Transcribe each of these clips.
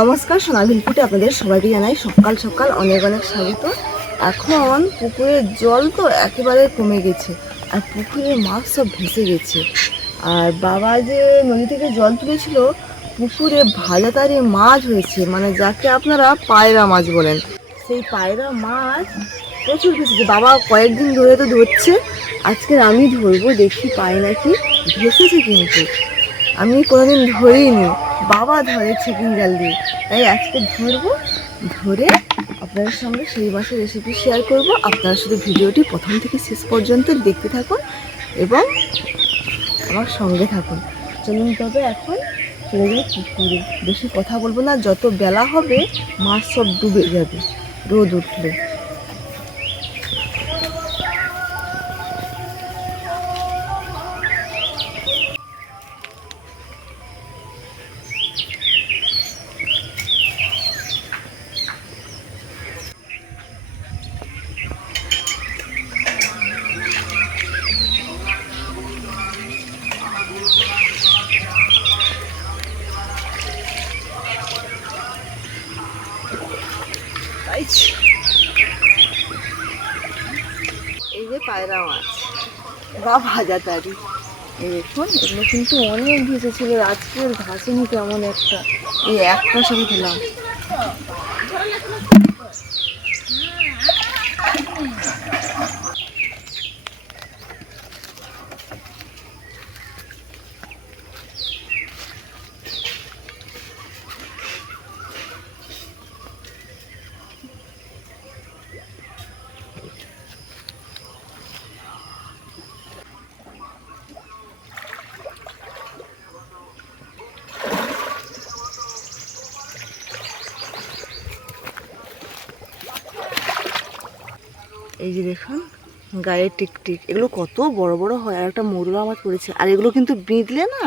নমস্কার, সোনাঝুলপুটে আপনাদের সবাইকে জানাই সকাল সকাল অনেক অনেক স্বাগত। এখন পুকুরের জল তো একেবারে কমে গেছে, আর পুকুরের মাছ সব ভেসে গেছে। আর বাবা যে নদী থেকে জল তুলেছিল, পুকুরে ভাজাতারি মাছ হয়েছে, মানে যাকে আপনারা পায়রা মাছ বলেন। সেই পায়রা মাছ প্রচুর ভেসেছে। বাবা কয়েকদিন ধরে তো ধরছে, আজকে আমি ধরবো, দেখি পাই নাকি। ভেসেছে কিন্তু আমি কোনোদিন ধরিনি, বাবা ধরে ছিপিং জাল দিয়ে, তাই আজকে ধরবো। ধরে আপনাদের সঙ্গে সেই মাছের রেসিপি শেয়ার করব। আপনারা শুধু ভিডিওটি প্রথম থেকে শেষ পর্যন্ত দেখতে থাকুন এবং আমার সঙ্গে থাকুন। চলুন তবে এখন চলে যাই পুকুরে। বেশি কথা বলবো না, যত বেলা হবে মাছ সব ডুবে যাবে রোদ উঠলে। এই যে পায়রা মাছ বা ভাজাতারি, এই দেখুন, এগুলো কিন্তু অনেক ভেসেছিল। আজকের ঘাসেনি কেমন একটা, এই একটা সঙ্গে খেলাম। এই যে দেখুন গায়ে টিকটিক, এগুলো কত বড় বড় হয়। আর একটা মরুলা মাছ পড়েছে, আর এগুলো কিন্তু বিঁধলে না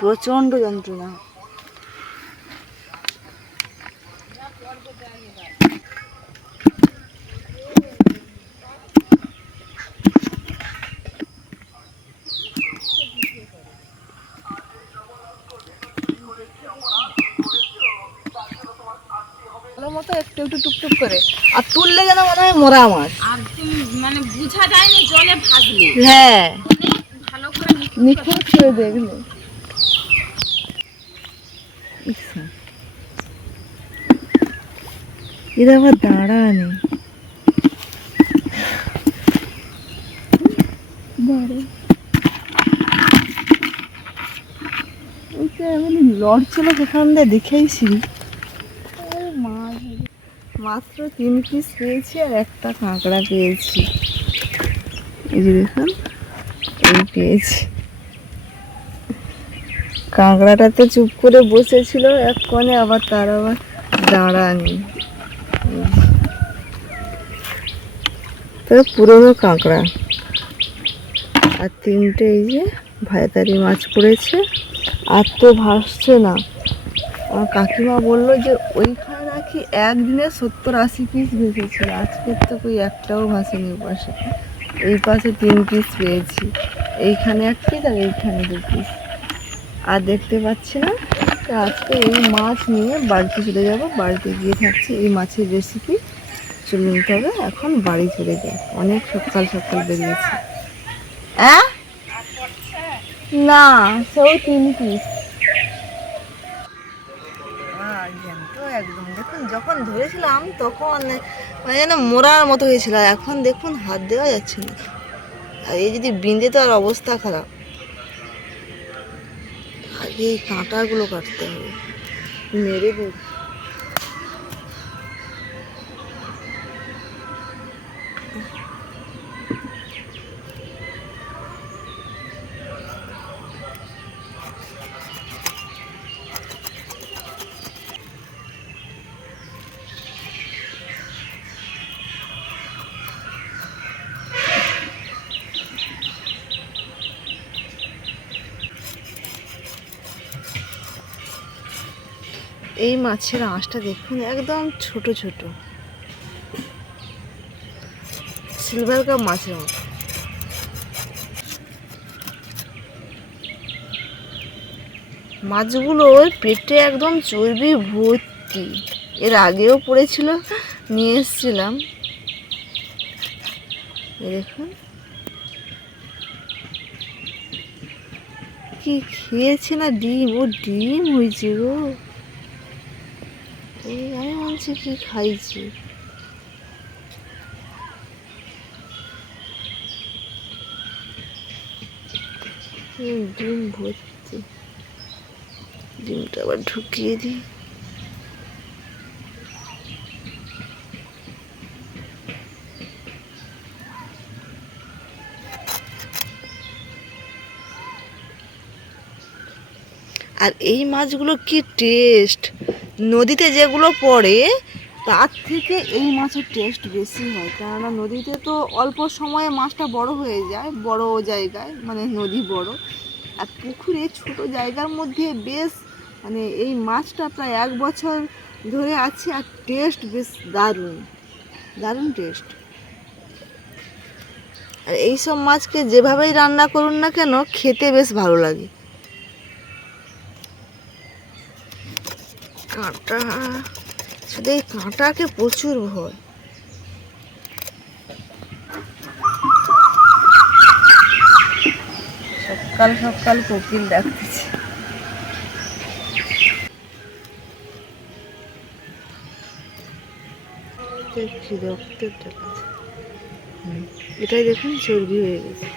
প্রচণ্ড যন্ত্রণা। মতো একটু একটু টুকটুক করে, আর তুললে যেন মনে হয় মোরা মাছ। আর তুমি মানে বুঝা যায়নি জলে ভাজলে। হ্যাঁ, ভালো করে নিখুঁত করে দেখলে। এরা আবার দাঁড়ানি লড়ছিল, সেখান দিয়ে দেখেইছি। মাত্র 3 পিস পেয়েছি আর একটা কাঁকড়া পেয়েছি। এই যে দেখুন, এই পেয়েছি। কাঁকড়াটা তো চুপ করে বসেছিল এক কোণে, আবার তার আবার দাঁড়ানি। তবে পুরোনো কাঁকড়া। আর 3টে এই যে ভাজাতারি মাছ পড়েছে, আর তো ভাসছে না। আমার কাকিমা বললো যে ওইখানে নাকি একদিনে 70-80 পিস ভেসেছিল, আজকের তো কই একটাও ভাসেনি। পাশে এই পাশে 3 পিস পেয়েছি, এইখানে 1 পিস আর এইখানে 2 পিস, আর দেখতে পাচ্ছি না। তো আজকে এই মাছ নিয়ে বাড়িতে চলে যাব, বাড়িতে গিয়ে থাকছি এই মাছের রেসিপি। চলুন তবে এখন বাড়ি চলে যাই, অনেক সকাল সকাল বেরিয়েছি। না, সব 3 পিস। একদম দেখুন, যখন ধরেছিলাম তখন মানে যেন মোড়ার মতো হয়েছিল, আর এখন দেখুন হাত দেওয়া যাচ্ছে না। আর এই যদি বিঁধে তো আর অবস্থা খারাপ। আগে এই কাঁটাগুলো কাটতে হবে, মেরে দিই। এই মাছের আঁশটা দেখুন, একদম ছোট ছোট সিলভার কাপ মাছের মতো। মাছগুলোর পেটে একদম চর্বি ভর্তি। ভর্তি। এর আগেও পড়েছিল, নিয়ে এসেছিলাম। দেখুন কি খেয়েছে না, ডিম, ও ডিম হয়েছে গো। এই আমি বলছি কি খাইছি। ডিম ভর্তি, ডিমটা আবার ঢুকিয়ে দিই। আর এই মাছগুলো কি টেস্ট, নদীতে যেগুলো পড়ে তার থেকে এই মাছের টেস্ট বেশি হয়। কেননা নদীতে তো অল্প সময়ে মাছটা বড় হয়ে যায়, বড় জায়গায়, মানে নদী বড়। আর পুকুরে ছোট জায়গার মধ্যে বেশ, মানে এই মাছটা প্রায় 1 বছর ধরে আছে, আর টেস্ট বেশ দারুণ, দারুণ টেস্ট। আর এইসব মাছকে যেভাবেই রান্না করুন না কেন, খেতে বেশ ভালো লাগে। কাঁটা, শুধু এই কাঁটাকে প্রচুর ভয়। সকাল সকাল কোকিল ডাকতেছে। এটাই দেখুন চর্বি হয়ে গেছে।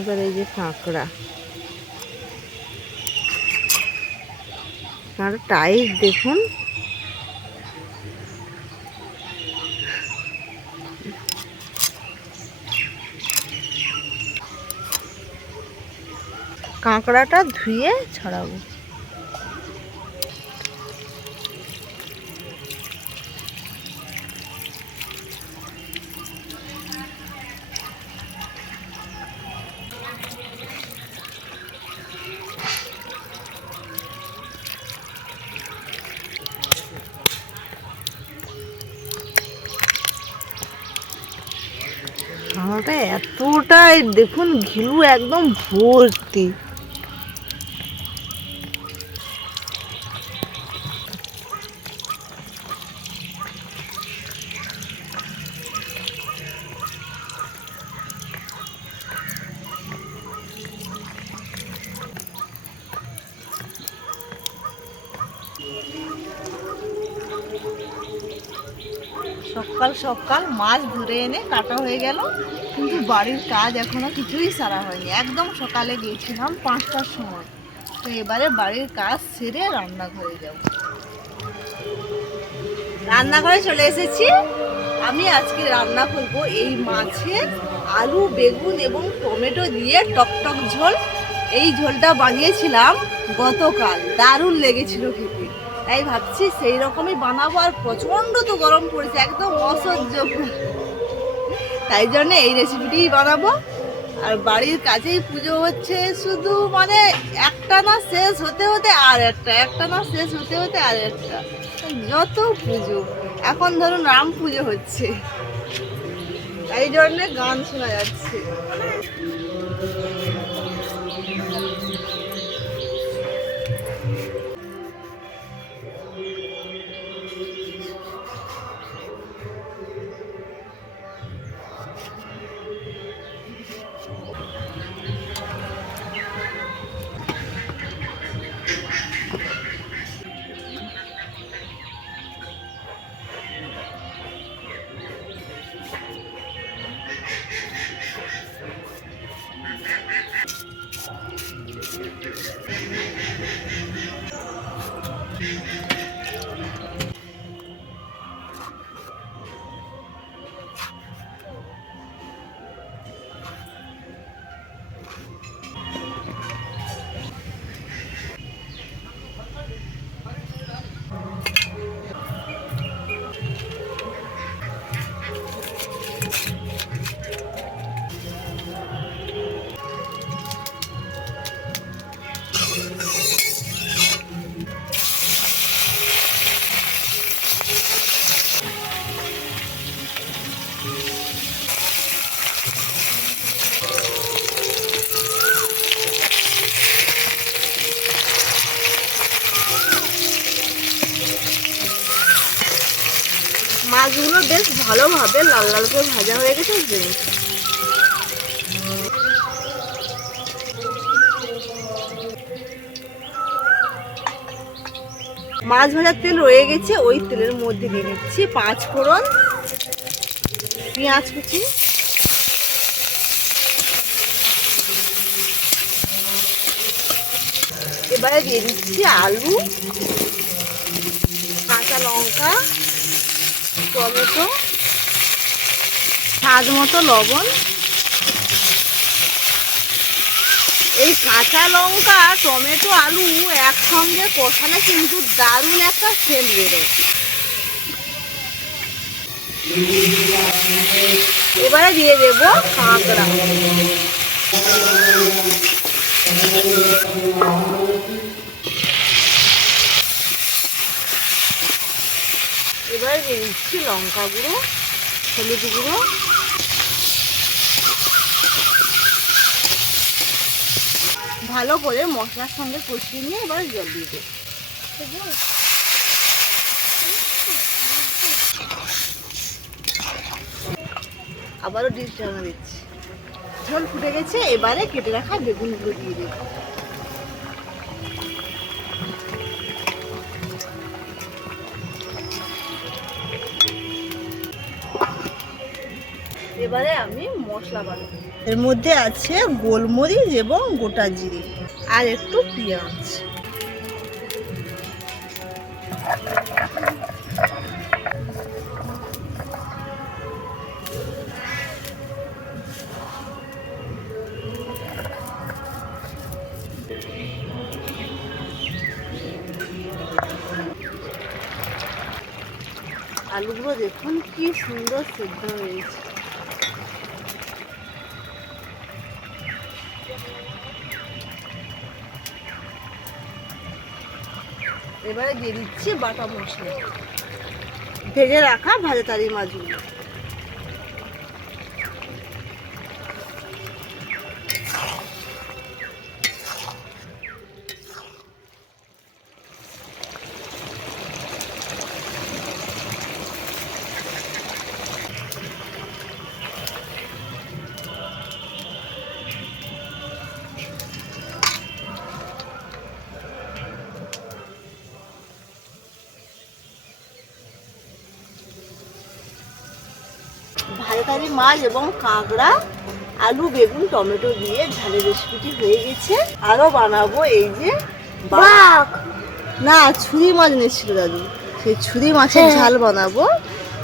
এবার এই যে কাঁকড়া, কাঁকড়া টাইট দেখুন। কাঁকড়াটা ধুয়ে ছড়াবো। কাঁকড়াটা এতটাই দেখুন, ঘিলু একদম ভর্তি। সকাল সকাল মাছ ধরে এনে কাটা হয়ে গেল, কিন্তু বাড়ির কাজ এখনো কিছুই সারা হয়নি। একদম সকালে গিয়েছিলাম 5টার সময়। তো এবারে বাড়ির কাজ সেরে রান্নাঘরে যাব। রান্নাঘরে চলে এসেছি। আমি আজকে রান্না করব এই মাছের আলু, বেগুন এবং টমেটো দিয়ে টকটক ঝোল। এই ঝোলটা বানিয়েছিলাম গতকাল, দারুণ লেগেছিল খেতে। তাই ভাবছি সেই রকমই বানাবো। আর প্রচণ্ড তো গরম পড়েছে, একদম অসহ্য। তাই জন্য এই রেসিপিটিই বানাবো। আর বাড়ির কাছেই পুজো হচ্ছে, শুধু মানে একটা না শেষ হতে হতে আর একটা, একটা না শেষ হতে হতে আর একটা, যত পুজো। এখন ধরুন রাম পুজো হচ্ছে, তাই জন্যে গান শোনা যাচ্ছে। মাছগুলো বেশ ভালোভাবে লাল লাল করে ভাজা হয়ে গেছে। মাছ ভাজার তেল রয়ে গেছে, ওই তেলের মধ্যে দিয়ে দিচ্ছি 5 ফোড়ন, পেঁয়াজ কুচি, এবারে দিয়ে দিচ্ছি আলু, কাঁচা লঙ্কা, টমেটো, স্বাদ মতো লবণ। এই কাঁচা লঙ্কা, টমেটো, আলু একসঙ্গে কষালে কিন্তু দারুণ একটা সেন্ট বেরোয়। এবারে দিয়ে দেব কাঁকড়া। এবারে দিয়ে দিচ্ছি লঙ্কা গুঁড়ো, হলুদ গুঁড়ো, ভালো করে মশলার সঙ্গে কষিয়ে নিয়ে এবার জল দিয়ে দেব। আবারও ডিশ ঢাকা দিচ্ছি। ঝোল ফুটে গেছে, এবারে কেটে রাখা বেগুনগুলো দিয়ে দেব। এবারে আমি মশলা বানাবো। এর মধ্যে আছে গোলমরিচ এবং গোটা জিরে আর একটু পেঁয়াজ। আলুগুলো দেখুন কি সুন্দর সেদ্ধ হয়েছে। এবারে দিয়ে দিচ্ছি বাটা মশলা, ভেজে রাখা ভাজাতারি মাছগুলো। ভাজাতারি মাছ এবং কাঁকড়া, আলু, বেগুন, টমেটো দিয়ে ঝালের রেসিপিটি হয়ে গেছে। আরো বানাবো এই যে বাঘ, না ছুরি মাছ নিয়েছিল দাদু, সেই ছুরি মাছের ঝাল বানাবো।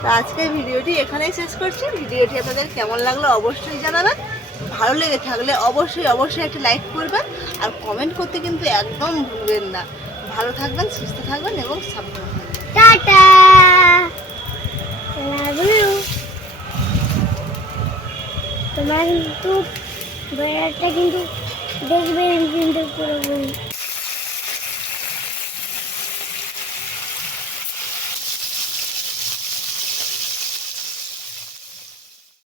তো আজকের ভিডিওটি এখানেই শেষ করছি। ভিডিওটি আপনাদের কেমন লাগলো অবশ্যই জানাবেন। ভালো লেগে থাকলে অবশ্যই একটা লাইক করবেন আর কমেন্ট করতে কিন্তু একদম ভুলবেন না। ভালো থাকবেন, সুস্থ থাকবেন এবং সাবধানে থাকবেন। Tata, love you. তোমরা কিন্তু ভিডিওটা কিন্তু দেখবেন কিন্তু পুরো